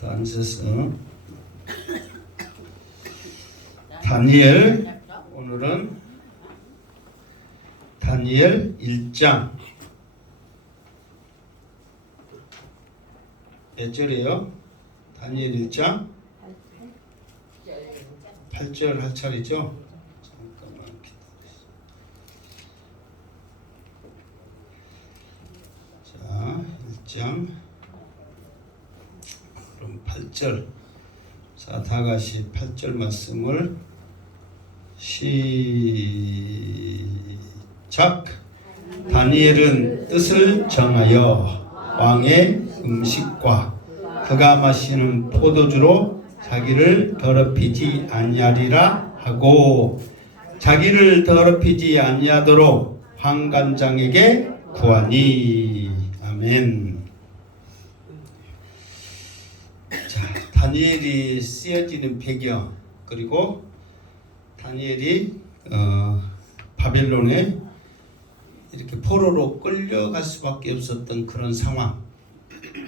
또 앉아서 다니엘, 오늘은 다니엘 1장 몇 절이에요? 다니엘 1장 8절 할 차례죠? 잠깐만 기다리세요. 자, 1장 그럼 8절. 자, 다 같이 8절 말씀을 시작. 다니엘은 뜻을 정하여 왕의 음식과 그가 마시는 포도주로 자기를 더럽히지 아니하리라 하고 자기를 더럽히지 아니하도록 환관장에게 구하니. 아멘. 자, 다니엘이 쓰여지는 배경, 그리고 다니엘이 바벨론에 이렇게 포로로 끌려갈 수밖에 없었던 그런 상황,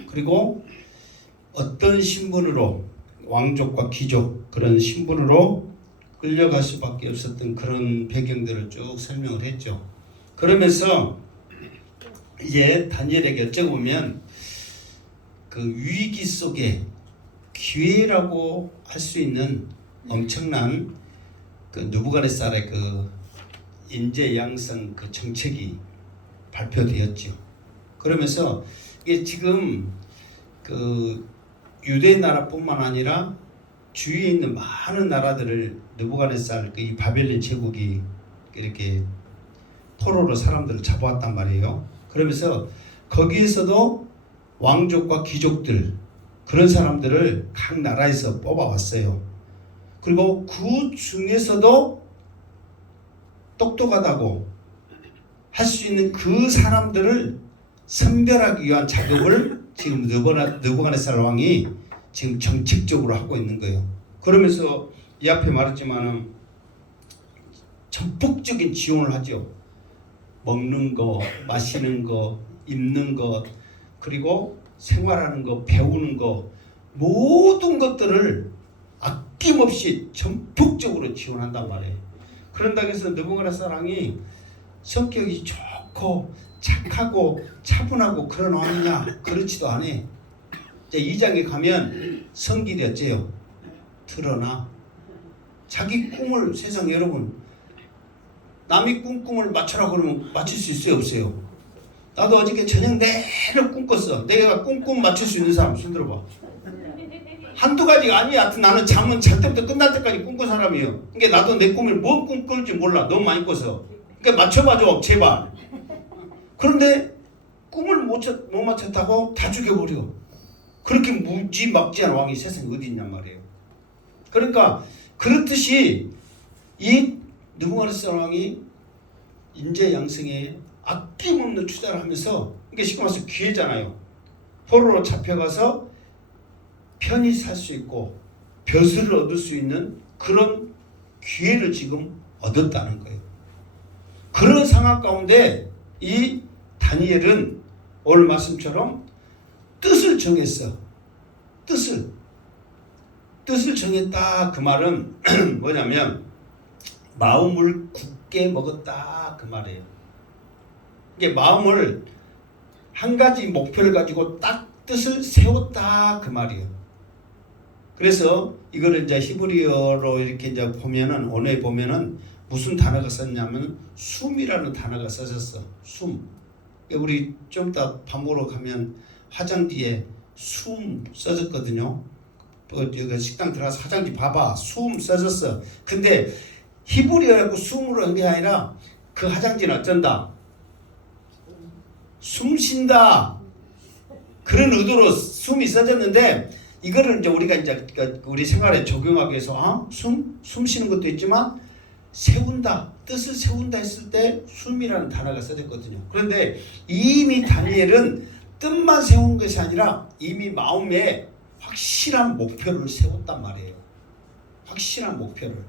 그리고 어떤 신분으로, 왕족과 귀족 그런 신분으로 끌려갈 수밖에 없었던 그런 배경들을 쭉 설명을 했죠. 그러면서 이제 다니엘에게 여쭤보면 그 위기 속에 기회라고 할 수 있는 엄청난 그 느부갓네살의 그 인재 양성 그 정책이 발표되었죠. 그러면서 이게 지금 그 유대 나라뿐만 아니라 주위에 있는 많은 나라들을 느부갓네살 이 바벨론 제국이 이렇게 포로로 사람들을 잡아왔단 말이에요. 그러면서 거기에서도 왕족과 귀족들 그런 사람들을 각 나라에서 뽑아왔어요. 그리고 그 중에서도 똑똑하다고 할 수 있는 그 사람들을 선별하기 위한 작업을 지금 느부갓네살 왕이 지금 정책적으로 하고 있는 거예요. 그러면서 이 앞에 말했지만은 전폭적인 지원을 하죠. 먹는 거, 마시는 거, 입는 것, 그리고 생활하는 거, 배우는 거, 모든 것들을 아낌없이 전폭적으로 지원한단 말이에요. 그런다고 해서 느부갓네살 왕이 성격이 좋고 착하고 차분하고 그런 왕이냐? 그렇지도 않아. 이제 2장에 가면 성길이 어째요? 드러나. 자기 꿈을, 세상 여러분, 남이 꿈을 맞춰라 그러면 맞출 수 있어요, 없어요? 나도 어저께 저녁 내내 꿈꿨어. 내가 꿈 맞출 수 있는 사람 손 들어봐. 한두 가지가 아니야. 하여튼 나는 잠은 잘 때부터 끝날 때까지 꿈꾼 사람이에요. 그러니까 나도 내 꿈을 뭔 꿈 꿀지 몰라. 너무 많이 꿔서. 그러니까 맞춰봐줘, 제발. 그런데 꿈을 못 맞췄다고 다 죽여버려. 그렇게 무지막지한 왕이 세상에 어디 있냔 말이에요. 그러니까 그렇듯이 이 느부갓네살 왕이 인재 양성에 아낌없는 투자를 하면서, 이게 쉽게 말해서 기회잖아요. 포로로 잡혀가서 편히 살 수 있고 벼슬을 얻을 수 있는 그런 기회를 지금 얻었다는 거예요. 그런 상황 가운데 이 다니엘은 오늘 말씀처럼 뜻을 정했어. 뜻을 정했다. 그 말은 뭐냐면 마음을 굳게 먹었다 그 말이에요. 이게 마음을 한 가지 목표를 가지고 딱 뜻을 세웠다 그 말이에요. 그래서 이거를 이제 히브리어로 이렇게 이제 보면은, 언어에 보면은 무슨 단어가 썼냐면 숨이라는 단어가 써졌어. 숨. 우리 좀 이따 밥 먹으러 가면 화장지에 숨 써졌거든요. 여기 식당 들어가서 화장지 봐봐. 숨 써졌어. 근데 히브리어라고 숨으로 한 게 아니라 그 화장지는 어쩐다? 숨 쉰다. 그런 의도로 숨이 써졌는데, 이거를 이제 우리가 이제 우리 생활에 적용하기 위해서 숨 쉬는 것도 있지만 세운다, 뜻을 세운다 했을 때 숨이라는 단어가 써졌거든요. 그런데 이미 다니엘은 뜻만 세운 것이 아니라 이미 마음에 확실한 목표를 세웠단 말이에요. 확실한 목표를.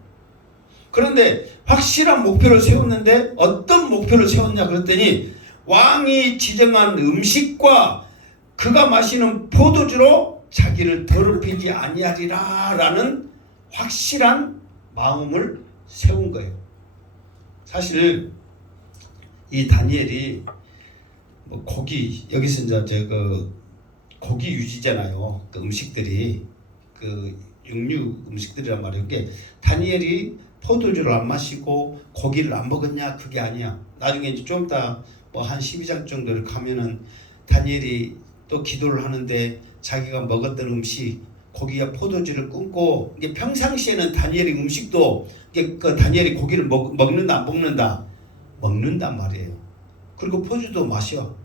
그런데 확실한 목표를 세웠는데 어떤 목표를 세웠냐 그랬더니 왕이 지정한 음식과 그가 마시는 포도주로 자기를 더럽히지 아니하리라라는 확실한 마음을 세운 거예요. 사실 이 다니엘이 뭐 고기, 여기서 이제 그 고기 유지잖아요. 그 음식들이 그 육류 음식들이란 말이에요. 그게 다니엘이 포도주를 안 마시고 고기를 안 먹었냐, 그게 아니야. 나중에 이제 좀 이따 뭐 한 12장 정도를 가면은 다니엘이 또 기도를 하는데 자기가 먹었던 음식 고기와 포도주를 끊고, 이게 평상시에는 다니엘의 음식도 이게 그 다니엘이 고기를 먹는다 안 먹는다, 먹는단 말이에요. 그리고 포도주도 마셔.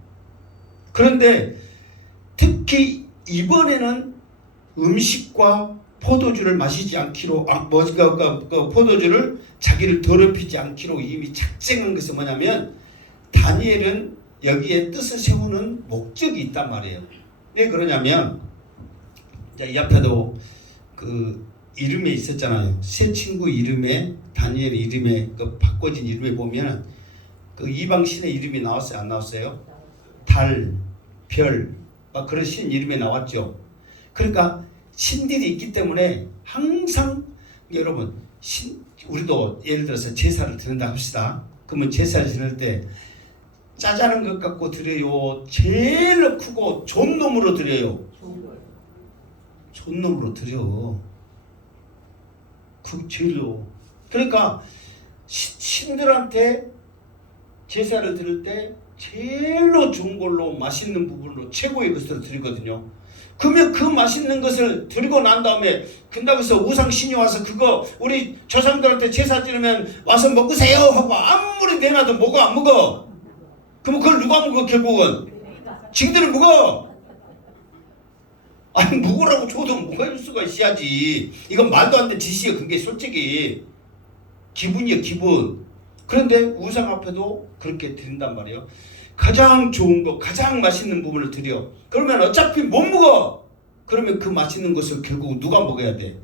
그런데 특히 이번에는 음식과 포도주를 마시지 않기로, 포도주를 자기를 더럽히지 않기로 이미 작정한 것은 뭐냐면, 다니엘은 여기에 뜻을 세우는 목적이 있단 말이에요. 왜 그러냐면, 이 앞에도 그 이름에 있었잖아요. 새 친구 이름에, 다니엘 이름에, 그 바꿔진 이름에 보면 그 이방 신의 이름이 나왔어요, 안 나왔어요? 달, 별, 막 그런 신 이름에 나왔죠. 그러니까 신들이 있기 때문에 항상, 여러분, 우리도 예를 들어서 제사를 드린다 합시다. 그러면 제사를 지낼 때 짜자는 것 갖고 드려요, 제일 크고 존놈으로 드려요? 존놈으로 드려. 그 제일로. 그러니까 신들한테 제사를 드릴 때 제일로 좋은 걸로, 맛있는 부분으로 최고의 것을 드리거든요. 그러면 그 맛있는 것을 드리고 난 다음에, 근다고 해서 우상 신이 와서 그거 우리 조상들한테 제사 지르면 와서 먹으세요 하고 아무리 내놔도 먹어 안 먹어? 그럼 그걸 누가 먹어? 결국은 지들이 먹어. 아니 먹으라고 줘도 먹어줄 수가 있어야지. 이건 말도 안 되는 짓이에요. 그게 솔직히 기분이에요, 기분. 그런데 우상 앞에도 그렇게 드린단 말이에요. 가장 좋은 거, 가장 맛있는 부분을 드려. 그러면 어차피 못 먹어. 그러면 그 맛있는 것을 결국 누가 먹어야 돼?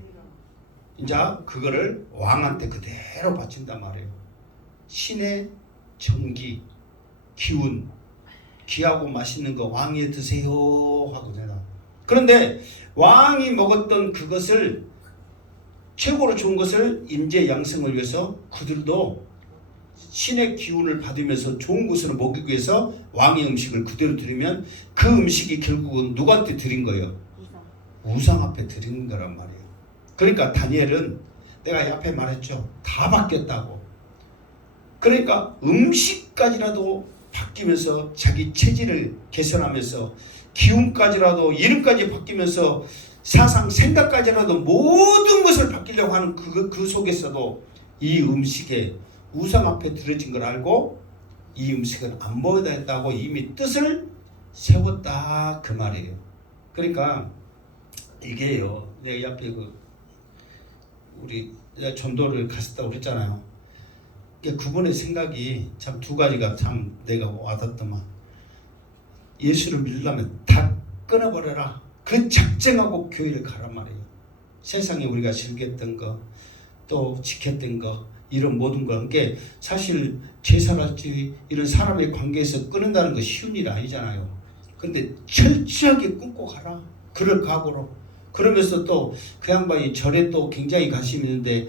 이제 그거를 왕한테 그대로 바친단 말이에요. 신의 정기, 기운, 귀하고 맛있는 거 왕이 드세요 하고 내가. 그런데 왕이 먹었던 그것을, 최고로 좋은 것을 인재 양성을 위해서 그들도 신의 기운을 받으면서 좋은 것으로 먹이기 위해서 왕의 음식을 그대로 드리면 그 음식이 결국은 누구한테 드린 거예요? 우상 앞에 드리는 거란 말이에요. 그러니까 다니엘은 내가 앞에 말했죠. 다 바뀌었다고. 그러니까 음식까지라도 바뀌면서 자기 체질을 개선하면서 기운까지라도, 이름까지 바뀌면서 사상 생각까지라도 모든 것을 바뀌려고 하는 그 속에서도 이 음식에 우상 앞에 들어진 걸 알고 이 음식은 안 먹어야 했다고 이미 뜻을 세웠다 그 말이에요. 그러니까 이게요, 내가 옆에 우리 전도를 가셨다고 그랬잖아요. 그분의 생각이 참 두 가지가 참 내가 와닿더만. 예수를 믿으려면 다 끊어버려라. 그 작정하고 교회를 가란 말이에요. 세상에 우리가 즐겼던 거, 또 지켰던 거, 이런 모든 거. 그게 사실 제사랄지 이런 사람의 관계에서 끊는다는 거 쉬운 일 아니잖아요. 근데 철저하게 끊고 가라. 그럴 각오로. 그러면서 또 그 양반이 절에 또 굉장히 관심이 있는데,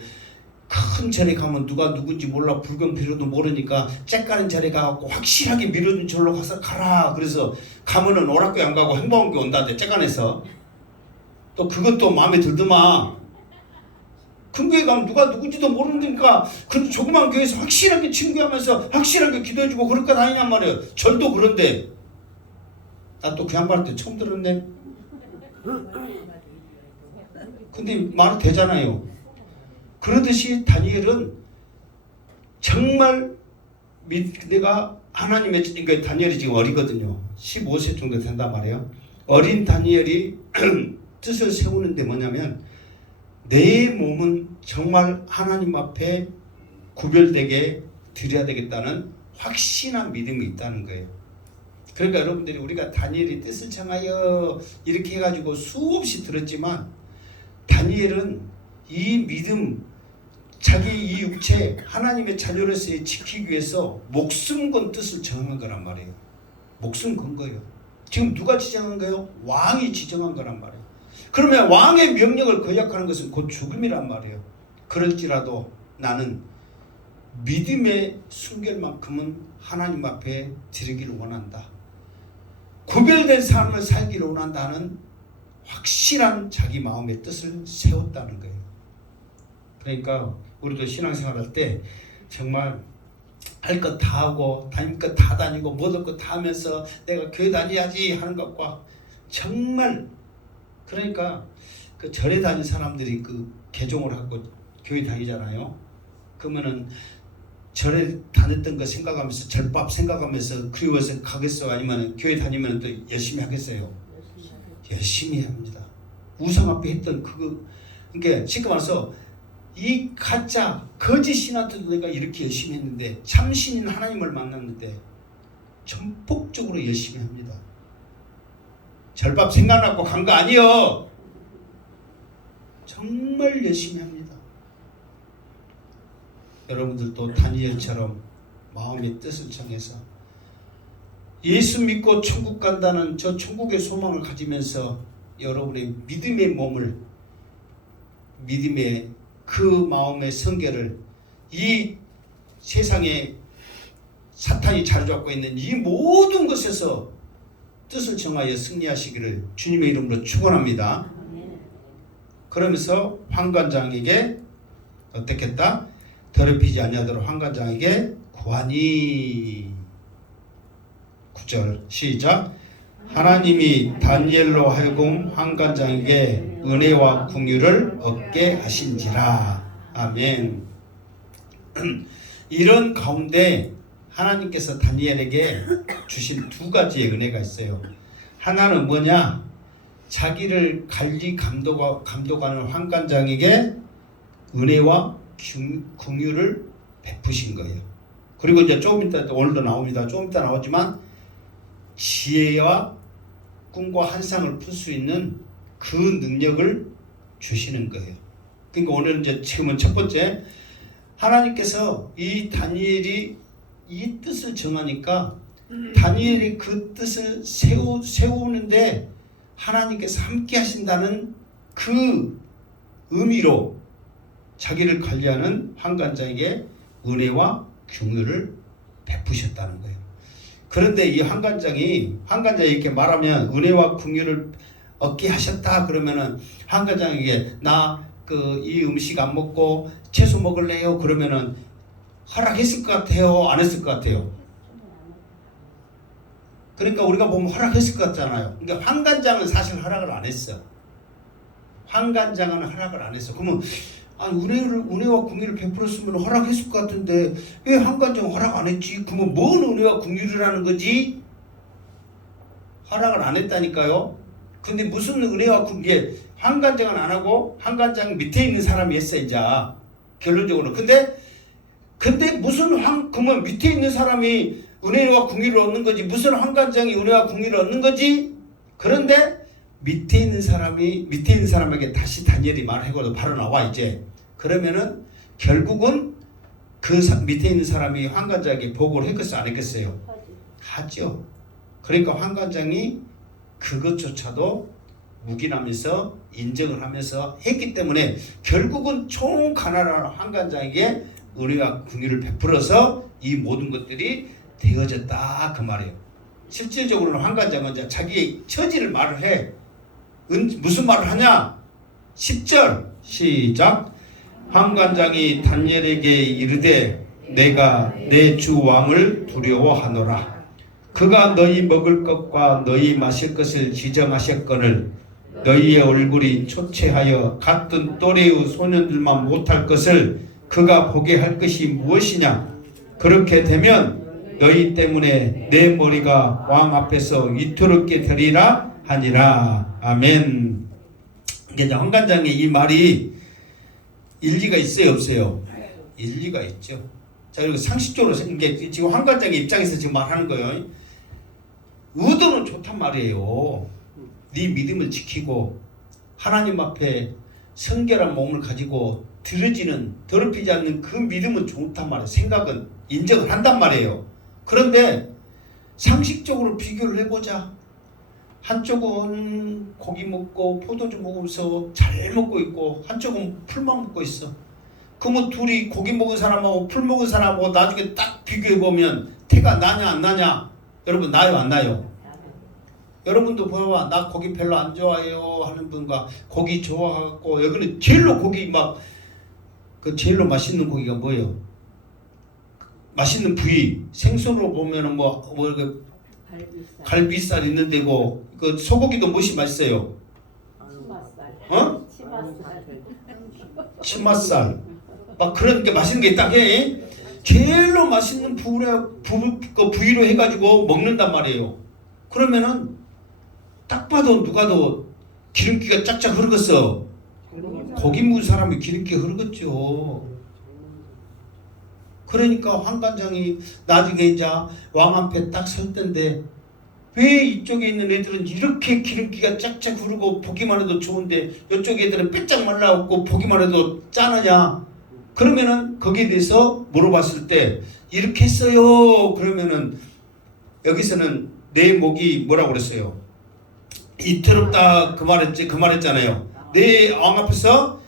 큰 절에 가면 누가 누군지 몰라, 불경 비로도 모르니까 째까는 절에 가갖고 확실하게 미루는 절로 가서 가라. 그래서 가면은 오락교 안 가고 행복한교 온다는데, 째간에서 또 그것도 마음에 들더만. 큰 교회 가면 누가 누군지도 모르니까 그 조그만 교회에서 확실하게 친구하면서 확실하게 기도해주고 그럴 거 아니냔 말이에요. 절도 그런데. 나 또 그 양반한테 처음 들었네. 근데 말이 되잖아요. 그러듯이 다니엘은 정말 내가 하나님의, 그러니까 다니엘이 지금 어리거든요. 15세 정도 된단 말이에요. 어린 다니엘이 뜻을 세우는데 뭐냐면, 내 몸은 정말 하나님 앞에 구별되게 드려야 되겠다는 확신한 믿음이 있다는 거예요. 그러니까 여러분들이 우리가 다니엘이 뜻을 청하여 이렇게 해가지고 수없이 들었지만, 다니엘은 이 믿음, 자기 이 육체 하나님의 자녀로서 지키기 위해서 목숨 건 뜻을 정한 거란 말이에요. 목숨 건 거예요. 지금 누가 지정한 거예요? 왕이 지정한 거란 말이에요. 그러면 왕의 명령을 거역하는 것은 곧 죽음이란 말이에요. 그럴지라도 나는 믿음의 순결만큼은 하나님 앞에 드리기를 원한다. 구별된 삶을 살기를 원한다는 확실한 자기 마음의 뜻을 세웠다는 거예요. 그러니까 우리도 신앙생활할 때 정말 할 것 다 하고 다닐 것 다 다니고 못할 것 다 하면서 내가 교회 다녀야지 하는 것과 정말 그러니까 그 절에 다니는 사람들이 그 개종을 하고 교회 다니잖아요. 그러면은 절에 다녔던 거 생각하면서 절밥 생각하면서 그리워서 가겠어요? 아니면 교회 다니면 또 열심히 하겠어요? 열심히 합니다. 우상 앞에 했던 그거 그러니까 지금 와서 이 가짜 거짓 신한테도 내가 이렇게 열심히 했는데 참신인 하나님을 만났는데 전폭적으로 열심히 합니다. 절밥 생각나고 간 거 아니요. 정말 열심히 합니다. 여러분들도 다니엘처럼 마음의 뜻을 정해서 예수 믿고 천국 간다는 저 천국의 소망을 가지면서 여러분의 믿음의 몸을 믿음의 그 마음의 성결을 이 세상에 사탄이 자리 잡고 있는 이 모든 것에서 뜻을 정하여 승리하시기를 주님의 이름으로 축원합니다. 그러면서 환관장에게 어떻게 했다? 더럽히지 아니하도록 환관장에게 구하니 9절 시작 하나님이 다니엘로 하여금 환관장에게 은혜와 긍휼을 얻게 하신지라. 아멘. 이런 가운데 하나님께서 다니엘에게 주신 두 가지의 은혜가 있어요. 하나는 뭐냐? 자기를 관리 감독하는 환관장에게 은혜와 긍휼을 베푸신 거예요. 그리고 이제 조금 이따 오늘도 나옵니다. 조금 이따 나오지만 지혜와 꿈과 환상을 풀 수 있는 그 능력을 주시는 거예요. 그러니까 오늘 이제 지금은 첫 번째 하나님께서 이 다니엘이 이 뜻을 정하니까 다니엘이 그 뜻을 세우는데 하나님께서 함께 하신다는 그 의미로 자기를 관리하는 환관장에게 은혜와 긍휼을 베푸셨다는 거예요. 그런데 이 환관장이 이렇게 말하면 은혜와 긍휼을 얻게 하셨다 그러면은 환관장에게 나 이 음식 안 먹고 채소 먹을래요? 그러면은 허락했을 것 같아요? 안 했을 것 같아요? 그러니까 우리가 보면 허락했을 것 같잖아요. 그러니까 환관장은 사실 허락을 안 했어. 환관장은 허락을 안 했어. 그러면 은혜와 긍휼을 베풀었으면 허락했을 것 같은데 왜 환관장 허락 안 했지? 그러면 뭔 은혜와 긍휼이라는 거지? 허락을 안 했다니까요. 근데 무슨 은혜와 긍휼? 환관장은 안 하고 환관장 밑에 있는 사람이 했어 이제 결론적으로. 근데 그러면 밑에 있는 사람이 은혜와 긍휼을 얻는 거지 무슨 환관장이 은혜와 긍휼을 얻는 거지? 그런데 밑에 있는 사람에게 다시 다니엘이 말하고도 바로 나와 이제. 그러면은 결국은 그 밑에 있는 사람이 환관장에게 보고를 했겠어요? 안 했겠어요? 하죠. 그러니까 환관장이 그것조차도 묵인하면서 인정을 하면서 했기 때문에 결국은 총가나라는 환관장에게 은혜와 긍휼을 베풀어서 이 모든 것들이 되어졌다 그 말이에요. 실질적으로는 환관장은 이제 자기의 처지를 말을 해. 무슨 말을 하냐? 10절 시작 환관장이 다니엘에게 이르되 내가 내 주 왕을 두려워하노라. 그가 너희 먹을 것과 너희 마실 것을 지정하셨거늘 너희의 얼굴이 초췌하여 같은 또래의 소년들만 못할 것을 그가 보게 할 것이 무엇이냐? 그렇게 되면 너희 때문에 내 머리가 왕 앞에서 위태롭게 되리라 하니라. 아멘. 이게 환관장의 이 말이 일리가 있어요, 없어요? 일리가 있죠. 자, 그리고 상식적으로 이게 지금 환관장의 입장에서 지금 말하는 거예요. 의도는 좋단 말이에요. 네 믿음을 지키고 하나님 앞에 성결한 몸을 가지고 더럽히지 않는 그 믿음은 좋단 말이에요. 생각은 인정을 한단 말이에요. 그런데 상식적으로 비교를 해보자. 한쪽은 고기 먹고 포도주 먹으면서 잘 먹고 있고 한쪽은 풀만 먹고 있어. 그러면 둘이 고기 먹은 사람하고 풀 먹은 사람하고 나중에 딱 비교해 보면 태가 나냐 안 나냐? 여러분 나요 안 나요? 여러분도 봐봐. 나 고기 별로 안 좋아해요 하는 분과 고기 좋아하고 여기는 제일로 고기 막 그 제일로 맛있는 고기가 뭐예요? 맛있는 부위 생선으로 보면은 그 갈비살 있는 데고 그 소고기도 무엇이 맛있어요? 어? 치맛살 막 그런 게 맛있는 게 있다 해. 제일로 맛있는 부위로 해가지고 먹는단 말이에요. 그러면은 딱 봐도 누가 더 기름기가 짝짝 흐르겠어? 고기 먹은 사람이 기름기가 흐르겠죠. 그러니까 황관장이 나중에 이제 왕 앞에 딱 설 텐데 왜 이쪽에 있는 애들은 이렇게 기름기가 짝짝 흐르고 보기만 해도 좋은데 이쪽 애들은 빼짝 말라갖고 보기만 해도 짜느냐? 그러면은 거기에 대해서 물어봤을 때 이렇게 했어요. 그러면은 여기서는 내 목이 뭐라고 그랬어요? 이태롭다 그 말했잖아요. 내 왕 앞에서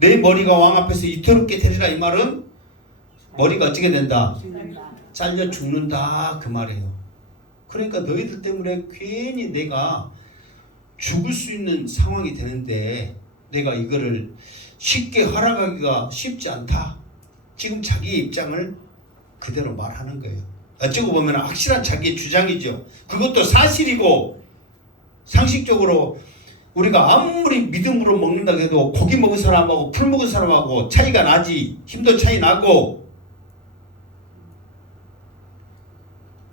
내 머리가 왕 앞에서 이태롭게 되리라 이 말은 머리가 어떻게 된다? 잘려 죽는다 그 말이에요. 그러니까 너희들 때문에 괜히 내가 죽을 수 있는 상황이 되는데 내가 이거를 쉽게 허락하기가 쉽지 않다. 지금 자기 입장을 그대로 말하는 거예요. 어쩌고 보면 확실한 자기의 주장이죠. 그것도 사실이고 상식적으로 우리가 아무리 믿음으로 먹는다고 해도 고기 먹은 사람하고 풀 먹은 사람하고 차이가 나지. 힘도 차이 나고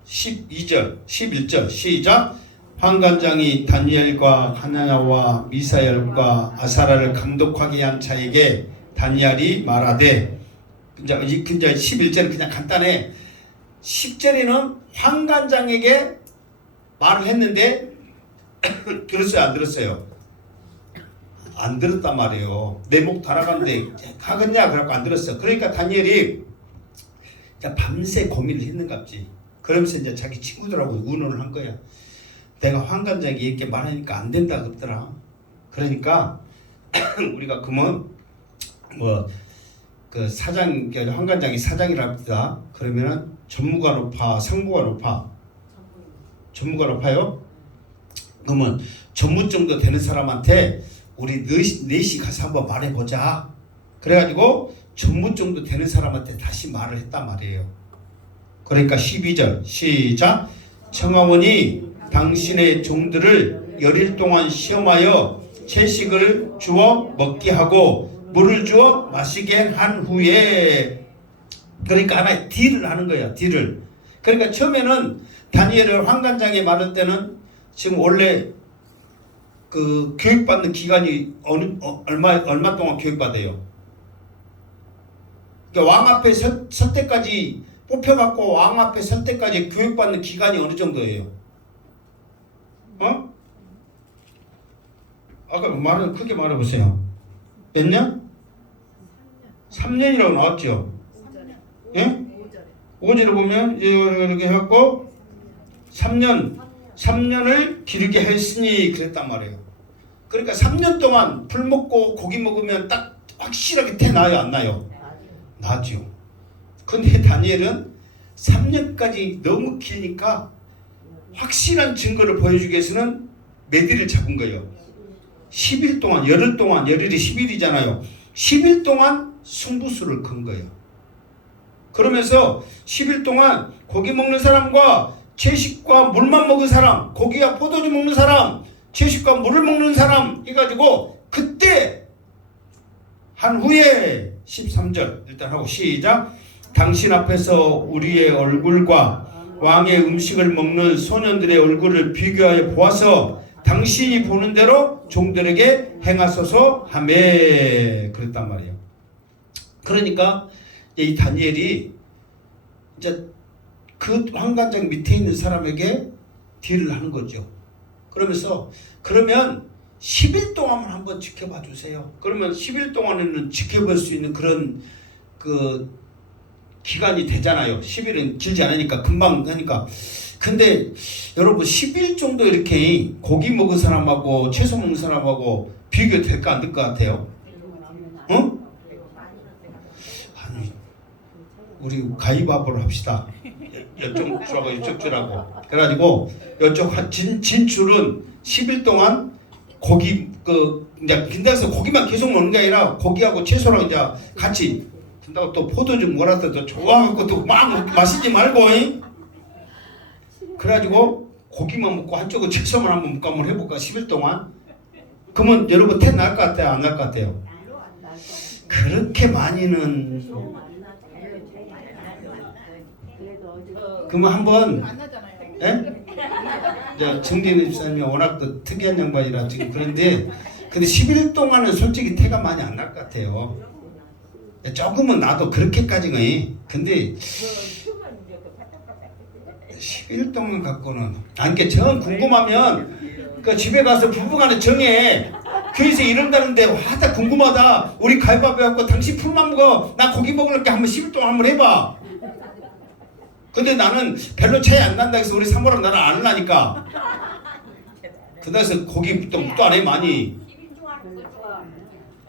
12절 11절 시작. 황관장이 다니엘과 하나냐와 미사엘과 아사라를 감독하게 한 자에게 다니엘이 말하되 이제 11절은 그냥 간단해. 10절에는 황관장에게 말을 했는데 들었어요 안 들었어요? 안 들었단 말이에요. 내 목 달아갔는데 가겠냐 그래갖고 안 들었어. 그러니까 다니엘이 밤새 고민을 했는갑지. 그러면서 이제 자기 친구들하고 의논을 한 거야. 내가 황관장이 이렇게 말하니까 안 된다 그러더라. 그러니까 우리가 그러면 그 사장 황관장이 사장이랍니다. 그러면은 전무가 높아 상무가 높아? 전무가 높아요? 그러면 전무 정도 되는 사람한테 우리 넷이 가서 한번 말해보자. 그래가지고 전무 정도 되는 사람한테 다시 말을 했단 말이에요. 그러니까 12절 시작. 청하원이 당신의 종들을 열일 동안 시험하여 채식을 주어 먹게 하고 물을 주어 마시게 한 후에 그러니까 하나의 딜을 하는 거야. 딜을. 그러니까 처음에는 다니엘을 황관장에 말할 때는 지금 원래 그 교육받는 기간이 얼마 동안 교육받아요. 그러니까 왕 앞에 설 때까지 뽑혀갖고 왕 앞에 설 때까지 교육받는 기간이 어느 정도예요? 아까 말은 크게 말해보세요. 몇 년? 3년이라고 나왔죠? 5절에. 예? 5절에 보면 이렇게 해갖고 3년을 기르게 했으니 그랬단 말이에요. 그러니까 3년 동안 풀 먹고 고기 먹으면 딱 확실하게 태 나요 안 나요? 나죠. 근데 다니엘은 3년까지 너무 기니까 확실한 증거를 보여주기 위해서는 몇 일을 잡은 거예요? 10일 동안, 열흘 동안, 열흘이 10일이잖아요. 10일 동안 승부수를 건 거예요. 그러면서 10일 동안 고기 먹는 사람과 채식과 물만 먹은 사람, 고기와 포도주 먹는 사람, 채식과 물을 먹는 사람 해가지고 그때 한 후에 13절 일단 하고 시작. 당신 앞에서 우리의 얼굴과 왕의 음식을 먹는 소년들의 얼굴을 비교하여 보아서 당신이 보는 대로 종들에게 행하소서 하매 그랬단 말이에요. 그러니까 이 다니엘이 이제 그 황관장 밑에 있는 사람에게 딜을 하는 거죠. 그러면서 그러면 10일 동안만 한번 지켜봐 주세요. 그러면 10일 동안에는 지켜볼 수 있는 그런 그 기간이 되잖아요. 10일은 길지 않으니까 금방 하니까 근데 여러분 10일 정도 이렇게 고기 먹은 사람하고 채소 먹는 사람하고 비교될 거 안 될 것 같아요? 어? 아니, 우리 가위바위보를 합시다. 이쪽 줄하고 이쪽 줄하고. 그래가지고 이쪽 진출은 10일 동안 고기 이제 긴다해서 고기만 계속 먹는 게 아니라 고기하고 채소랑 이제 같이 긴다고 또 포도 좀 뭐라도 또 좋아하고 또 막 마시지 말고. 그래가지고 고기만 먹고 한쪽은 채소만 한번 먹고 한번 해볼까 10일 동안. 그러면 여러분 태 날 것 같아요? 안 날 것 같아요? 그렇게 많이는. 그러면 한번 예? 정진희 집사님이 워낙 또 특이한 양반이라 지금 그런데 근데 10일 동안은 솔직히 태가 많이 안 날 것 같아요. 조금은 나도 그렇게까지는. 근데 10일 동안 갖고는 아니 정 궁금하면 그 집에 가서 부부간에 정해. 교회에서 이런다는데 와다 궁금하다. 우리 가위바위보 해갖고 당신 풀만 먹어. 나 고기 먹을게 한번 10일 동안 한번 해봐. 근데 나는 별로 차이 안 난다 해서 우리 사모랑 나랑 안 하려니까. 그다음에 고기 또 묵도 안 해 많이.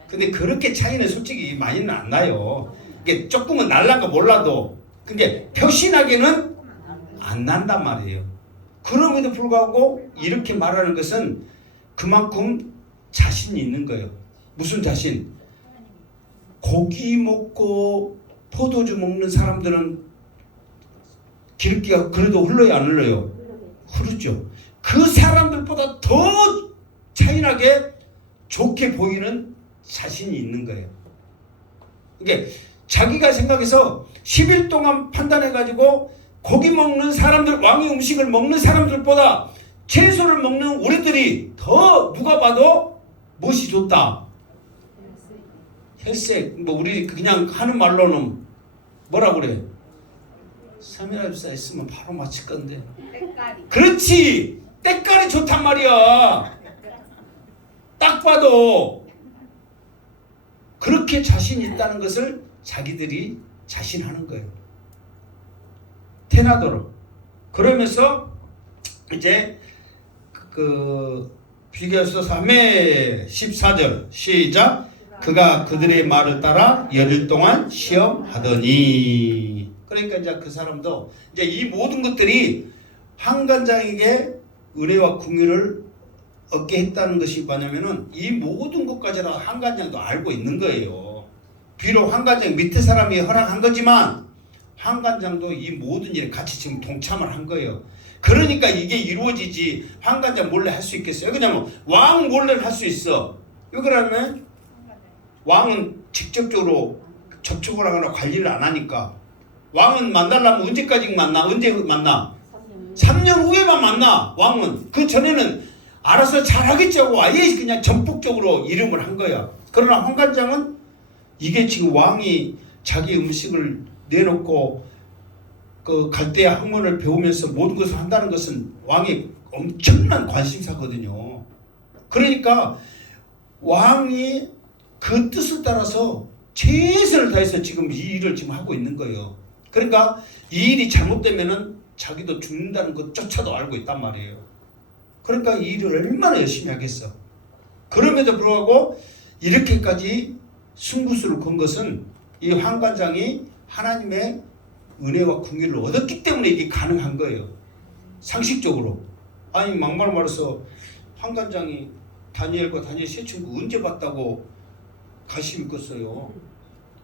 근데 그렇게 차이는 솔직히 많이는 안 나요. 이게 조금은 날란가 몰라도 그게 표신하게는 안 난단 말이에요. 그럼에도 불구하고 이렇게 말하는 것은 그만큼 자신이 있는 거예요. 무슨 자신? 고기 먹고 포도주 먹는 사람들은 기름기가 그래도 흘러요 안 흘러요? 흐르죠. 그 사람들보다 더 차이나게 좋게 보이는 자신이 있는 거예요. 이게 자기가 생각해서 10일 동안 판단해가지고 고기 먹는 사람들, 왕의 음식을 먹는 사람들보다 채소를 먹는 우리들이 더 누가 봐도 무엇이 좋다? 혈색. 뭐 우리 그냥 하는 말로는 뭐라 그래? 세미나 집사 있으면 바로 맞힐 건데. 때깔이. 그렇지. 때깔이 좋단 말이야. 딱 봐도 그렇게 자신 있다는 것을 자기들이 자신하는 거예요. 태나도록. 그러면서 이제 비교서 3회 14절 시작. 그가 그들의 말을 따라 열흘 동안 시험하더니. 그러니까 이제 그 사람도 이제 이 모든 것들이 환관장에게 은혜와 궁유를 얻게 했다는 것이 뭐냐면은 이 모든 것까지는 환관장도 알고 있는 거예요. 비록 환관장 밑에 사람이 허락한 거지만 환관장도 이 모든 일에 같이 지금 동참을 한 거예요. 그러니까 이게 이루어지지 환관장 몰래 할 수 있겠어요? 왜냐면 왕 몰래는 할 수 있어. 왜 그러냐면 왕은 직접적으로 접촉을 하거나 관리를 안 하니까. 왕은 만나려면 언제까지 만나? 언제 만나? 3년 후에만 만나. 왕은 그 전에는 알아서 잘하겠지 하고 아예 그냥 전폭적으로 이름을 한 거야. 그러나 환관장은 이게 지금 왕이 자기 음식을 내놓고 그 갈대아 학문을 배우면서 모든 것을 한다는 것은 왕의 엄청난 관심사거든요. 그러니까 왕이 그 뜻을 따라서 최선을 다해서 지금 이 일을 지금 하고 있는 거예요. 그러니까 이 일이 잘못되면은 자기도 죽는다는 것조차도 알고 있단 말이에요. 그러니까 이 일을 얼마나 열심히 하겠어. 그럼에도 불구하고 이렇게까지 승부수를 건 것은 이 환관장이 하나님의 은혜와 궁유를 얻었기 때문에 이게 가능한 거예요. 상식적으로. 아니 막말 말해서 환관장이 다니엘과 다니엘 세 친구 언제 봤다고 관심 있겠어요.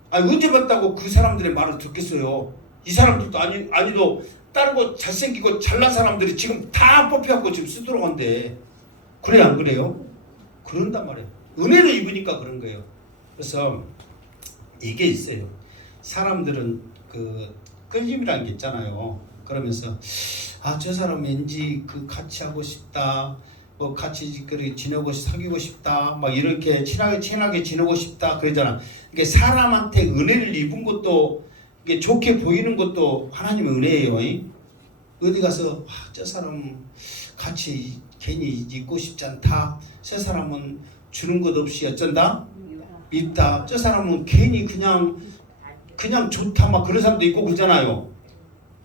아니 언제 봤다고 그 사람들의 말을 듣겠어요. 이 사람들도 아니도 다르고 잘생기고 잘난 사람들이 지금 다 뽑혀갖고 지금 쓰도록 한대. 그래 안 그래요? 그런단 말이에요. 은혜를 입으니까 그런 거예요. 그래서 이게 있어요. 사람들은 그 끌림이라는 게 있잖아요. 그러면서 저 사람 왠지 그 같이 하고 싶다. 뭐 같이 지내고 사귀고 싶다. 막 이렇게 친하게 지내고 싶다. 그러잖아. 이게 사람한테 은혜를 입은 것도 이게 좋게 보이는 것도 하나님의 은혜예요. 어디 가서 저 사람 같이 괜히 있고 싶지 않다. 저 사람은 주는 것 없이 어쩐다? 있다. 저 사람은 괜히 그냥 좋다. 막 그런 사람도 있고 그러잖아요.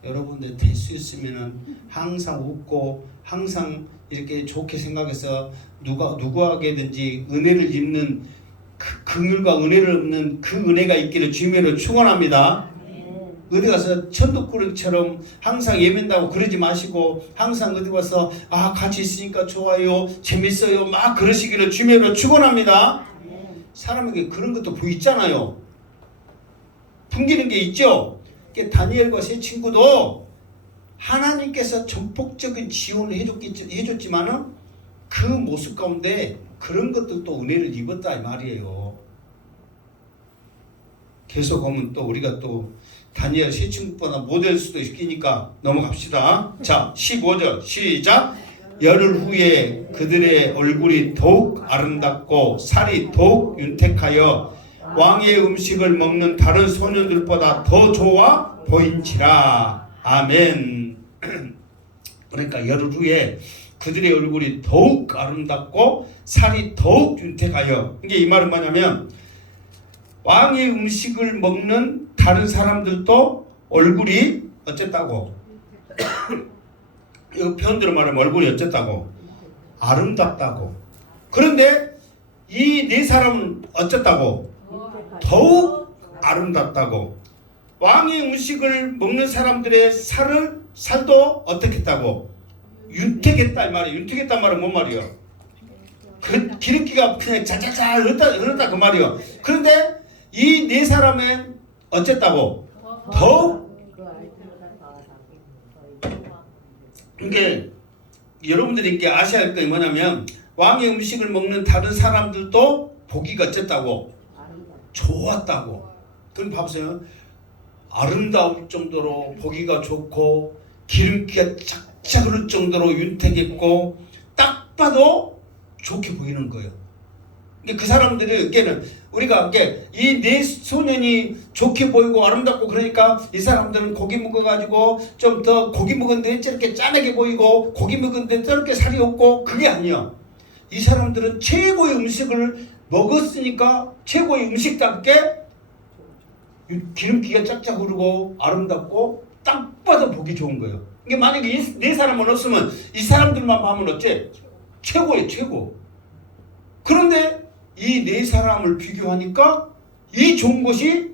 여러분들 될 수 있으면은 항상 웃고 항상 이렇게 좋게 생각해서 누구에게든지 은혜를 입는 긍휼과 은혜를 얻는 그 은혜가 있기를 주님으로 축원합니다. 어디 가서 천덕꾸러기처럼 항상 예민다고 그러지 마시고 항상 어디 가서 같이 있으니까 좋아요, 재밌어요 막 그러시기를 주님으로 축원합니다. 사람에게 그런 것도 보이잖아요. 풍기는 게 있죠. 다니엘과 세 친구도 하나님께서 전폭적인 지원을 해줬지만은 그 모습 가운데 그런 것들도 은혜를 입었다 이 말이에요. 계속 하면 또 우리가 또 다니엘 세 친구보다 못될 수도 있으니까 넘어갑시다. 자, 15절 시작. 열흘 후에 그들의 얼굴이 더욱 아름답고 살이 더욱 윤택하여 왕의 음식을 먹는 다른 소년들보다 더 좋아 보인지라. 아멘. 그러니까 열흘 후에 그들의 얼굴이 더욱 아름답고 살이 더욱 윤택하여. 이게 이 말은 뭐냐면 왕의 음식을 먹는 다른 사람들도 얼굴이 어쨌다고. 이 표현대로 말하면 얼굴이 어쨌다고? 아름답다고. 그런데 이 네 사람은 어쨌다고? 더욱 아름답다고. 왕의 음식을 먹는 사람들의 살도 어떻게 했다고? 윤택했다 이 말이에요. 윤택했단 말은 뭔 말이에요? 기름기가 그냥 자자자 흐르다 그 말이에요. 그런데 이 네 사람은 어쨌다고? 더욱. 이게 여러분들이 이게 아셔야 할 게 뭐냐면 왕의 음식을 먹는 다른 사람들도 보기가 어쨌다고? 좋았다고. 그럼 봐보세요. 아름다울 정도로 보기가 좋고 기름기가 쫙쫙 흐를 정도로 윤택했고 딱 봐도 좋게 보이는 거예요. 그 사람들은 우리가 이 네 소년이 좋게 보이고 아름답고 그러니까 이 사람들은 고기 먹어가지고 좀 더 고기 먹은데 저렇게 짠하게 보이고 고기 먹은데 저렇게 살이 없고 그게 아니야. 이 사람들은 최고의 음식을 먹었으니까 최고의 음식답게 기름기가 쫙쫙 흐르고 아름답고 딱 봐도 보기 좋은 거예요. 이게 만약에 이 네 사람은 없으면 이 사람들만 하면 어째? 최고예요, 최고. 그런데 이 네 사람을 비교하니까 이 좋은 것이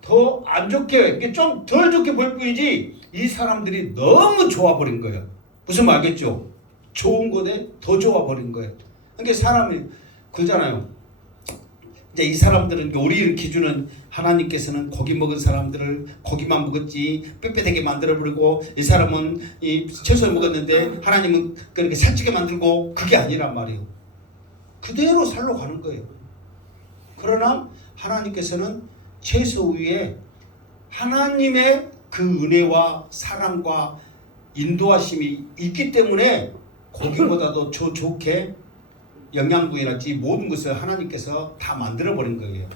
더 안 좋게, 이게 좀 덜 좋게 보일 뿐이지 이 사람들이 너무 좋아버린 거예요. 무슨 말 알겠죠? 좋은 것에 더 좋아버린 거예요. 그러니까 사람이 그러잖아요. 이제 이 사람들은 우리 기준은 하나님께서는 고기 먹은 사람들을 고기만 먹었지 뼈뼈되게 만들어버리고 이 사람은 이 채소 먹었는데 하나님은 그렇게 살찌게 만들고 그게 아니란 말이에요. 그대로 살로 가는 거예요. 그러나 하나님께서는 채소 위에 하나님의 그 은혜와 사랑과 인도하심이 있기 때문에 고기보다도 좋게 영양분이랄지 모든 것을 하나님께서 다 만들어버린 거예요.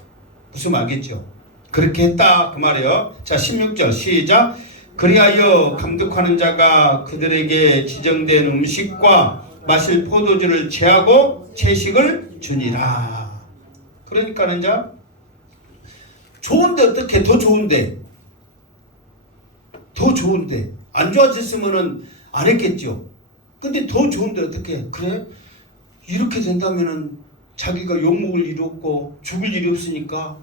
무슨 말 알겠죠? 그렇게 했다 그 말이에요. 자 16절 시작. 그리하여 감독하는 자가 그들에게 지정된 음식과 마실 포도주를 취하고 채식을 주니라. 그러니까 이제 좋은데 어떻게 더 좋은데 안 좋아졌으면은 안 했겠죠. 근데 더 좋은데 어떻게 그래? 이렇게 된다면은 자기가 욕먹을 일이 없고 죽을 일이 없으니까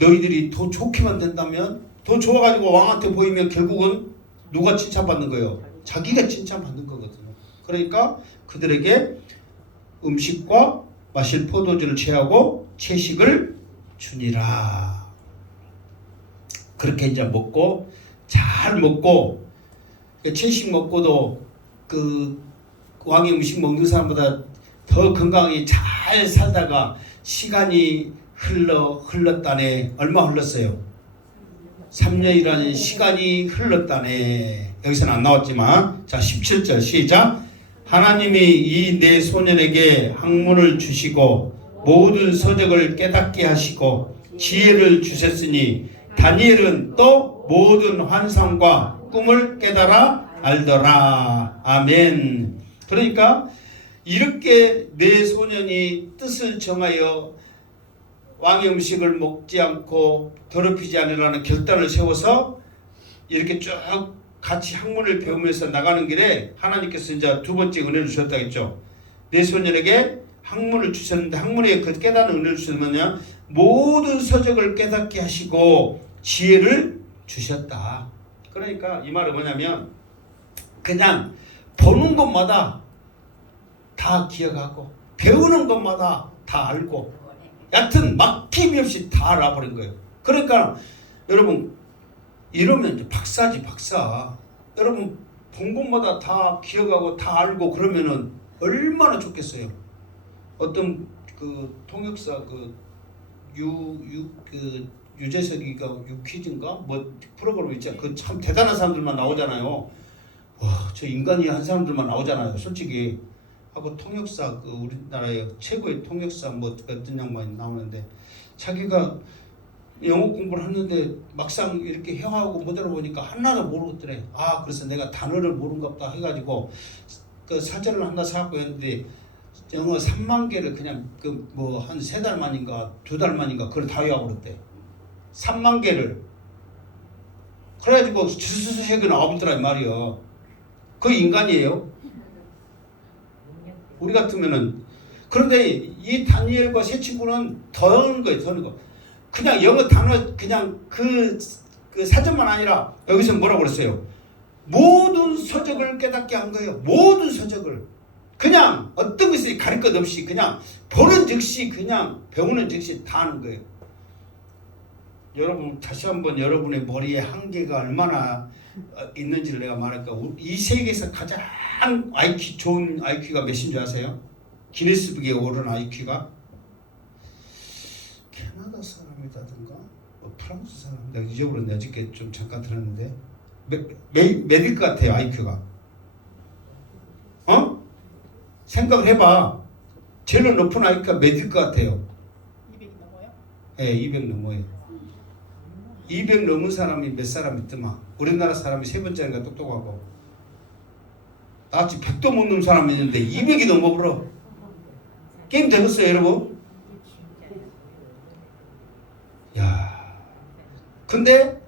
너희들이 더 좋게만 된다면 더 좋아가지고 왕한테 보이면 결국은 누가 칭찬받는 거예요? 자기가 칭찬받는 거거든요. 그러니까 그들에게 음식과 마실 포도주를 취하고 채식을 주니라. 그렇게 이제 먹고 잘 먹고 채식 먹고도 그 왕의 음식 먹는 사람보다 더 건강히 잘 살다가 시간이 흘렀다네. 얼마 흘렀어요? 3년이라는 시간이 흘렀다네. 여기서는 안 나왔지만 자 17절 시작. 하나님이 이 네 소년에게 학문을 주시고 모든 서적을 깨닫게 하시고 지혜를 주셨으니 다니엘은 또 모든 환상과 꿈을 깨달아 알더라. 아멘. 그러니까 이렇게 네 소년이 뜻을 정하여 왕의 음식을 먹지 않고 더럽히지 않으라는 결단을 세워서 이렇게 쭉 같이 학문을 배우면서 나가는 길에 하나님께서 이제 두 번째 은혜를 주셨다 했죠. 내 소년에게 학문을 주셨는데 학문에 그 깨닫는 은혜를 주셨느냐 모든 서적을 깨닫게 하시고 지혜를 주셨다. 그러니까 이 말은 뭐냐면 그냥 보는 것마다 다 기억하고 배우는 것마다 다 알고 여하튼 막힘이 없이 다 알아버린 거예요. 그러니까 여러분 이러면 이제 박사지 박사. 여러분 본 것마다 다 기억하고 다 알고 그러면은 얼마나 좋겠어요. 어떤 그 통역사 그 유재석이가 유퀴즈인가 뭐 프로그램 있잖아요. 그 참 대단한 사람들만 나오잖아요. 와, 저 인간이 한 사람들만 나오잖아요. 솔직히 하고 통역사 그 우리나라의 최고의 통역사 뭐 어떤 양반이 나오는데 자기가 영어 공부를 했는데 막상 이렇게 회화하고 못 알아보니까 하나도 모르겠더래. 아 그래서 내가 단어를 모르는가 보다 해가지고 그 사전을 하나 사갖고 했는데 영어 3만 개를 그냥 그 뭐 한 3달 만인가 2달 만인가 그걸 다 외워버렸대. 3만 개를. 그래가지고 주스스 책이 나와보더라 이 말이요. 그 인간이에요. 우리 같으면은. 그런데 이 다니엘과 세 친구는 더 하는 거예요. 더 하는 거. 그냥 영어 단어 그냥 그 사전만 아니라 여기서 뭐라고 그랬어요? 모든 서적을 깨닫게 한 거예요. 모든 서적을. 그냥 어떤 것이 가릴 것 없이 그냥 보는 즉시 그냥 배우는 즉시 다 하는 거예요. 여러분 다시 한번 여러분의 머리에 한계가 얼마나 있는지를 내가 말할까. 이 세계에서 가장 IQ 좋은 IQ가 몇인 줄 아세요? 기네스북에 오른 IQ가 캐나다 사람이라든가 뭐 프랑스 사람 내가 잊어버렸네. 어저께 좀 잠깐 들었는데 몇일 것 같아요 IQ가? 어? 생각을 해봐. 제일 높은 IQ가 몇일 것 같아요? 200이 넘어요? 네, 200 넘어요. 200 넘은 사람이 몇 사람 있더만. 우리나라 사람이 세 번째니까 똑똑하고. 나같이 100도 못 넘는 사람이 있는데 200이 넘어버려. 게임 되겠어요 여러분? 야, 근데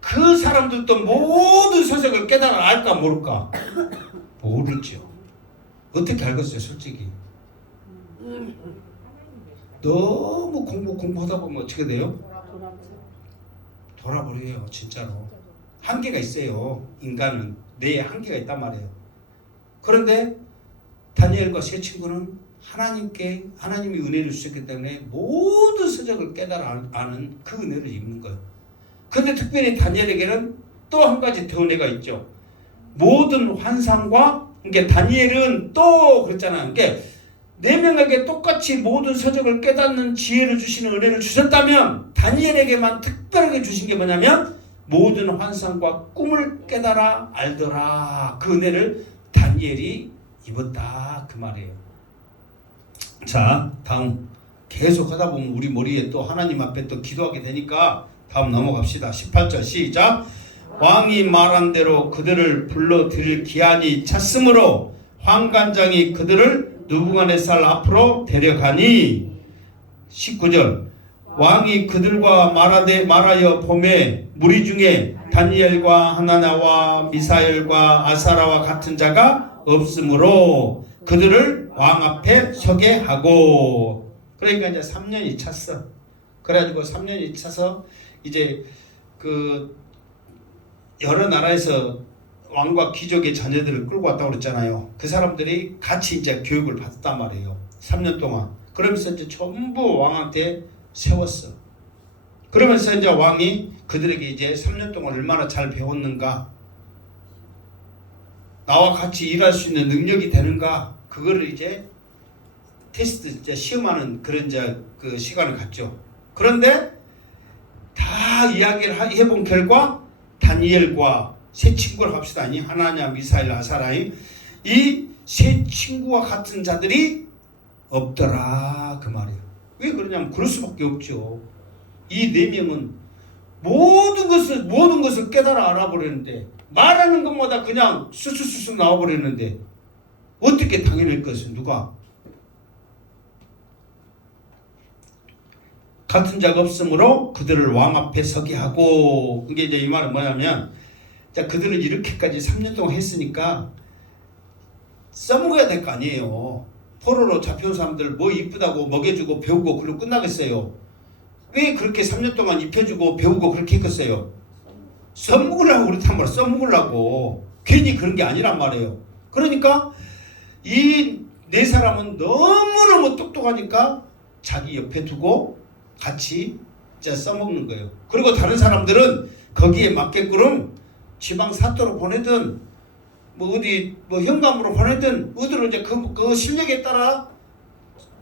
그 사람들도 모든 서적을 깨달아 알까 모를까? 모르죠. 어떻게 알겠어요 솔직히? 너무 공부하다 보면 어떻게 돼요? 돌아버려요 진짜로. 한계가 있어요. 인간은 뇌에 한계가 있단 말이에요. 그런데 다니엘과 세 친구는 하나님이 은혜를 주셨기 때문에 모든 서적을 깨달아 아는 그 은혜를 입는 거예요. 그런데 특별히 다니엘에게는 또 한 가지 더 은혜가 있죠. 모든 환상과 그러니까 다니엘은 또 그랬잖아요. 그러니까 네 명에게 똑같이 모든 서적을 깨닫는 지혜를 주시는 은혜를 주셨다면 다니엘에게만 특별하게 주신 게 뭐냐면 모든 환상과 꿈을 깨달아 알더라. 그 은혜를 다니엘이 입었다 그 말이에요. 자 다음 계속 하다 보면 우리 머리에 또 하나님 앞에 또 기도하게 되니까 다음 넘어갑시다. 18절 시작. 왕이 말한 대로 그들을 불러 드릴 기한이 찼으므로 환관장이 그들을 느부갓네살 앞으로 데려가니 19절 왕이 그들과 말하여 보매 무리 중에 다니엘과 하나냐와 미사엘과 아사라와 같은 자가 없으므로 그들을 왕 앞에 서게 하고. 그러니까 이제 3년이 찼어. 그래가지고 3년이 차서 이제 그 여러 나라에서 왕과 귀족의 자녀들을 끌고 왔다고 그랬잖아요. 그 사람들이 같이 이제 교육을 받았단 말이에요. 3년 동안. 그러면서 이제 전부 왕한테 세웠어. 그러면서 이제 왕이 그들에게 이제 3년 동안 얼마나 잘 배웠는가, 나와 같이 일할 수 있는 능력이 되는가, 그거를 이제 테스트, 이제 시험하는 그런 이제 그 시간을 갖죠. 그런데 다 이야기를 해본 결과 다니엘과 세 친구를 합시다. 하나냐, 미사엘, 아사라임 이 세 친구와 같은 자들이 없더라 그 말이에요. 왜 그러냐면 그럴 수밖에 없죠. 이 네 명은 모든 것을 깨달아 알아버렸는데 말하는 것마다 그냥 수수수수 나와버렸는데 어떻게 당해낼 것을 누가? 같은 자가 없으므로 그들을 왕 앞에 서게 하고. 이게 이제 이 말은 뭐냐면 자, 그들은 이렇게까지 3년 동안 했으니까 써먹어야 될 거 아니에요. 포로로 잡혀온 사람들 뭐 이쁘다고 먹여주고 배우고 그러고 끝나겠어요. 왜 그렇게 3년 동안 입혀주고 배우고 그렇게 했겠어요? 써먹으려고 그렇단 말이에요. 써먹으려고. 괜히 그런 게 아니란 말이에요. 그러니까 이 네 사람은 너무너무 똑똑하니까 자기 옆에 두고 같이 써먹는 거예요. 그리고 다른 사람들은 거기에 맞게끔 지방 사토로 보내든 뭐 어디 뭐 현감으로 보내든 어디로 이제 그 실력에 따라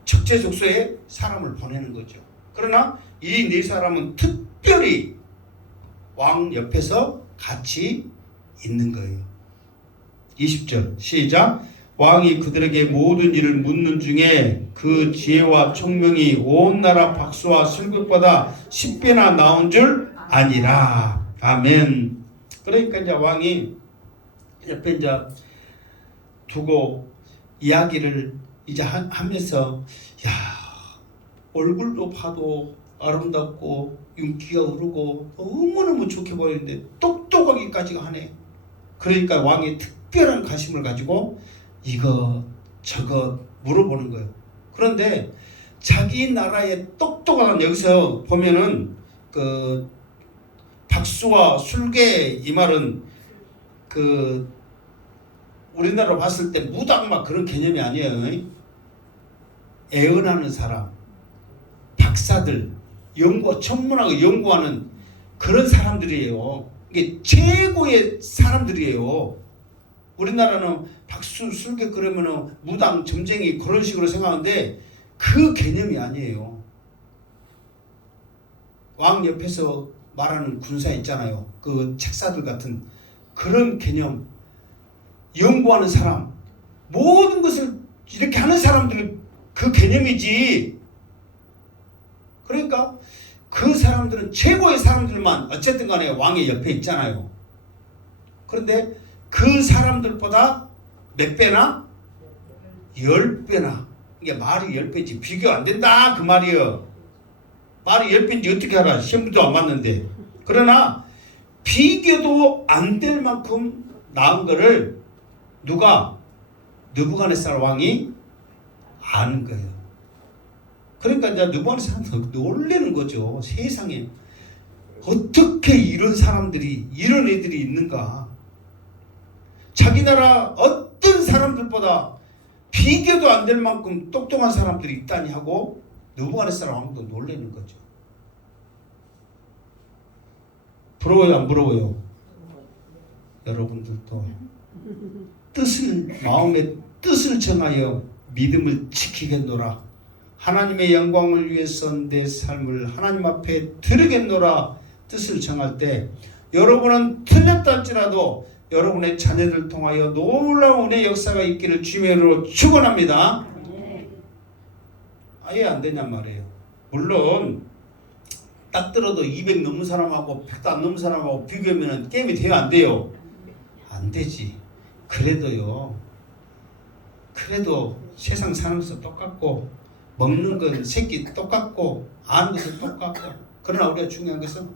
적재적소에 사람을 보내는 거죠. 그러나 이 네 사람은 특별히 왕 옆에서 같이 있는 거예요. 20절 시작. 왕이 그들에게 모든 일을 묻는 중에 그 지혜와 총명이 온 나라 박수와 술객보다 10배나 나온 줄 아니라. 아멘. 그러니까 이제 왕이 옆에 이제 두고 이야기를 이제 하면서 야, 얼굴도 봐도 아름답고 윤기가 흐르고 너무너무 좋게 보이는데 똑똑하기까지가 하네. 그러니까 왕이 특별한 관심을 가지고 이거 저거 물어보는 거예요. 그런데 자기 나라의 똑똑한, 여기서 보면은 그 박수와 술계 이 말은 그 우리나라로 봤을 때 무당막 그런 개념이 아니에요. 애언하는 사람, 박사들, 천문학을 연구하는 그런 사람들이에요. 이게 최고의 사람들이에요. 우리나라는 박수, 술계 그러면은 무당, 점쟁이 그런 식으로 생각하는데 그 개념이 아니에요. 왕 옆에서 말하는 군사 있잖아요. 그 책사들 같은 그런 개념, 연구하는 사람, 모든 것을 이렇게 하는 사람들이 그 개념이지. 그러니까 그 사람들은 최고의 사람들만 어쨌든 간에 왕의 옆에 있잖아요. 그런데 그 사람들보다 몇 배나? 10배나. 이게 말이 10배지 비교 안 된다 그 말이에요. 말이 10배인지 어떻게 알아? 시험도 안 봤는데. 그러나 비교도 안 될 만큼 나은 거를 누가? 느부갓네살 왕이 아는 거예요. 그러니까 이제 느부갓네살은 놀라는 거죠. 세상에 어떻게 이런 사람들이, 이런 애들이 있는가. 자기 나라 어떤 사람들보다 비교도 안 될 만큼 똑똑한 사람들이 있다니 하고 느부갓네살 왕도 놀라는 거죠. 부러워요, 안 부러워요? 여러분들도 마음의 뜻을 정하여 믿음을 지키겠노라. 하나님의 영광을 위해서 내 삶을 하나님 앞에 드리겠노라. 뜻을 정할 때 여러분은 틀렸다 할지라도 여러분의 자녀들을 통하여 놀라운 은혜의 역사가 있기를 주님으로 축원합니다. 아예 안 되냔 말이에요. 물론 딱 들어도 200 넘는 사람하고 100도 안 넘는 사람하고 비교하면 게임이 돼요, 안 돼요? 안 되지. 그래도 세상 사람에서 똑같고 먹는 건 새끼 똑같고 아는 것은 똑같고. 그러나 우리가 중요한 것은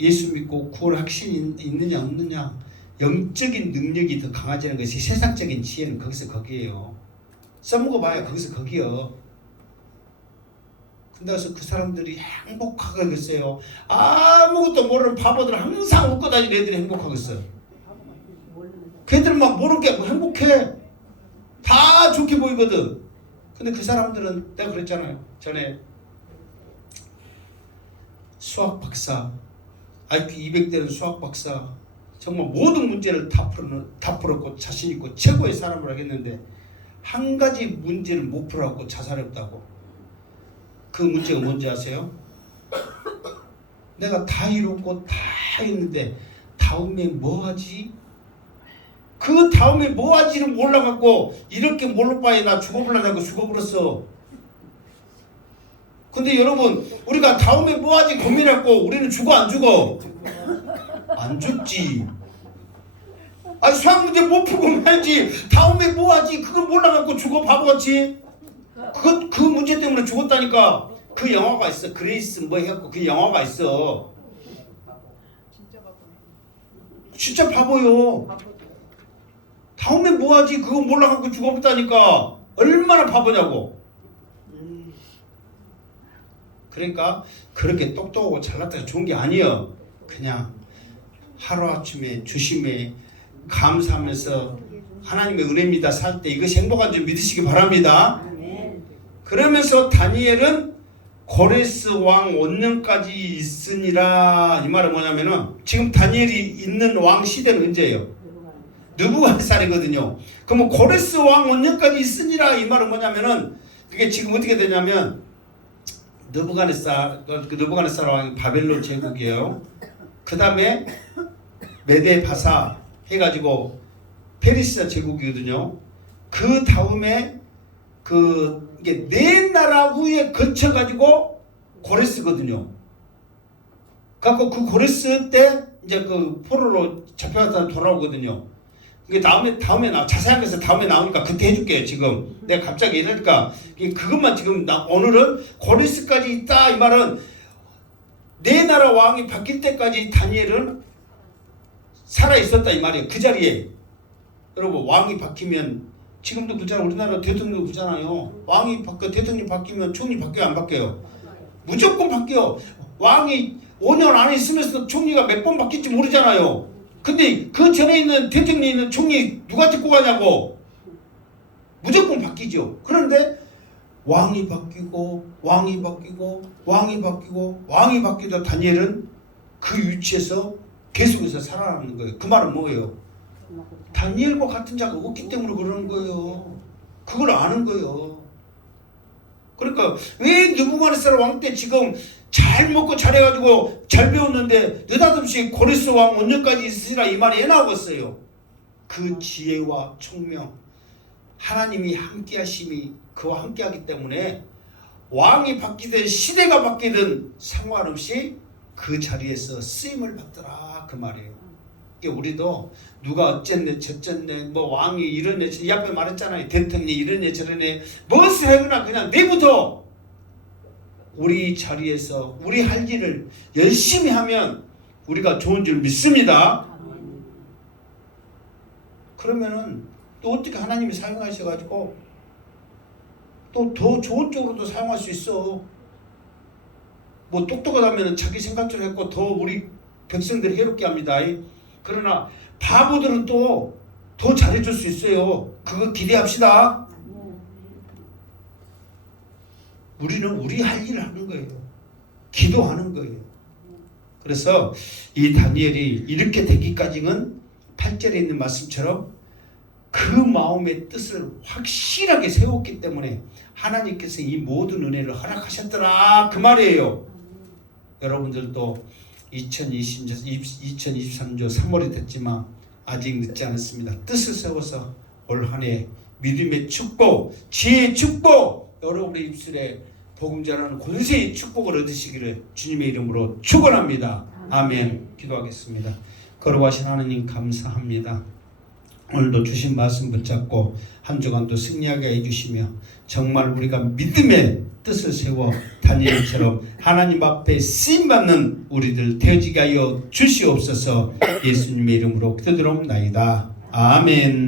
예수 믿고 구원 확신이 있느냐 없느냐, 영적인 능력이 더 강해지는 것이. 세상적인 지혜는 거기서 거기에요. 써먹어봐야 거기서 거기요. 근데 그래서 그 사람들이 행복하겠어요. 아무것도 모르는 바보들 항상 웃고 다니는 애들이 행복하겠어요. 걔들만 모르는 게 행복해. 다 좋게 보이거든. 근데 그 사람들은 내가 그랬잖아요. 전에 수학 박사, IQ 200되는 수학 박사, 정말 모든 문제를 다 풀었고 자신 있고 최고의 사람을 하겠는데 한 가지 문제를 못 풀었고 자살했다고. 그 문제가 뭔지 아세요? 내가 다 이뤘고 다 했는데 다음에 뭐 하지? 그 다음에 뭐 하지를 몰라갖고 이렇게 몰라 바에 나 죽어버리려고 죽어버렸어. 근데 여러분, 우리가 다음에 뭐 하지 고민하고 우리는 죽어 안 죽어? 안 죽지. 아니 수학 문제 못 풀고 말지. 다음에 뭐 하지? 그걸 몰라갖고 죽어 바보같이. 그 문제 때문에 죽었다니까. 그 영화가 있어. 그레이스 뭐 해갖고 그 영화가 있어. 진짜 바보요. 다음에 뭐하지? 그거 몰라갖고 죽어버렸다니까. 얼마나 바보냐고. 그러니까 그렇게 똑똑하고 잘났다가 좋은 게 아니에요. 그냥 하루아침에 주심에 감사하면서 하나님의 은혜입니다 살 때 이것이 행복한 줄 믿으시기 바랍니다. 그러면서 다니엘은 고레스 왕 원년까지 있으니라. 이 말은 뭐냐면은 지금 다니엘이 있는 왕 시대는 언제예요? 느부갓네살이거든요. 그러면 고레스 왕 원년까지 있으니라. 이 말은 뭐냐면은 그게 지금 어떻게 되냐면 느부갓네살 왕이 바벨론 제국이에요. 그 다음에 메데 바사 해가지고 페르시아 제국이거든요. 그 다음에 이게 네 나라 후에 거쳐가지고 고레스거든요. 갖고 그 고레스 때 이제 그 포로로 잡혀갔다 돌아오거든요. 이게 다음에 자세한 것은 다음에 나오니까 그때 해줄게요. 지금 내가 갑자기 이러니까 그것만 지금 오늘은 고레스까지 있다 이 말은 네 나라 왕이 바뀔 때까지 다니엘은 살아 있었다 이 말이에요. 그 자리에 여러분 왕이 바뀌면 지금도 그렇잖아요. 우리나라 대통령도 그렇잖아요. 왕이 바뀌어 대통령이 바뀌면 총리 바뀌어요 안 바뀌어요? 무조건 바뀌어. 왕이 5년 안에 있으면서 총리가 몇 번 바뀔지 모르잖아요. 근데 그 전에 있는 대통령이 있는 총리 누가 찍고 가냐고. 무조건 바뀌죠. 그런데 왕이 바뀌고 왕이 바뀌고 왕이 바뀌고 왕이 바뀌다 다니엘은 그 위치에서 계속해서 살아남는 거예요. 그 말은 뭐예요? 다니엘과 같은 자가 없기 때문에 그러는 거예요. 그걸 아는 거예요. 그러니까 왜 느부갓네살 왕 때 지금 잘 먹고 잘해가지고 잘 배웠는데 느닷없이 고레스 왕 원년까지 있으시라 이 말이 왜 나오겠어요? 그 지혜와 총명 하나님이 함께하심이 그와 함께하기 때문에 왕이 바뀌든 시대가 바뀌든 상관없이 그 자리에서 쓰임을 받더라 그 말이에요. 우리도 누가 어쨌네 저쨌네 뭐 왕이 이러네 이 앞에 말했잖아요. 대통령이 이러네 저러네 무엇을 하거나 그냥 내부터 우리 자리에서 우리 할 일을 열심히 하면 우리가 좋은 줄 믿습니다. 그러면은 또 어떻게 하나님이 사용하셔가지고 또 더 좋은 쪽으로도 사용할 수 있어. 뭐 똑똑하다면 자기 생각대로 했고 더 우리 백성들이 해롭게 합니다. 그러나 바보들은 또 더 잘해줄 수 있어요. 그거 기대합시다. 우리는 우리 할 일을 하는 거예요. 기도하는 거예요. 그래서 이 다니엘이 이렇게 되기까지는 8절에 있는 말씀처럼 그 마음의 뜻을 확실하게 세웠기 때문에 하나님께서 이 모든 은혜를 허락하셨더라 그 말이에요. 여러분들도 2023년 3월이 됐지만 아직 늦지 않았습니다. 뜻을 세워서 올 한 해 믿음의 축복, 지혜의 축복, 여러분의 입술에 복음 전하는 권세의 축복을 얻으시기를 주님의 이름으로 축원합니다. 아멘. 기도하겠습니다. 거룩하신 하나님 감사합니다. 오늘도 주신 말씀 붙잡고 한 주간도 승리하게 해주시며 정말 우리가 믿음의 뜻을 세워 다니엘처럼 하나님 앞에 쓰임받는 우리들 되어지게 하여 주시옵소서. 예수님의 이름으로 기도드리옵나이다. 아멘.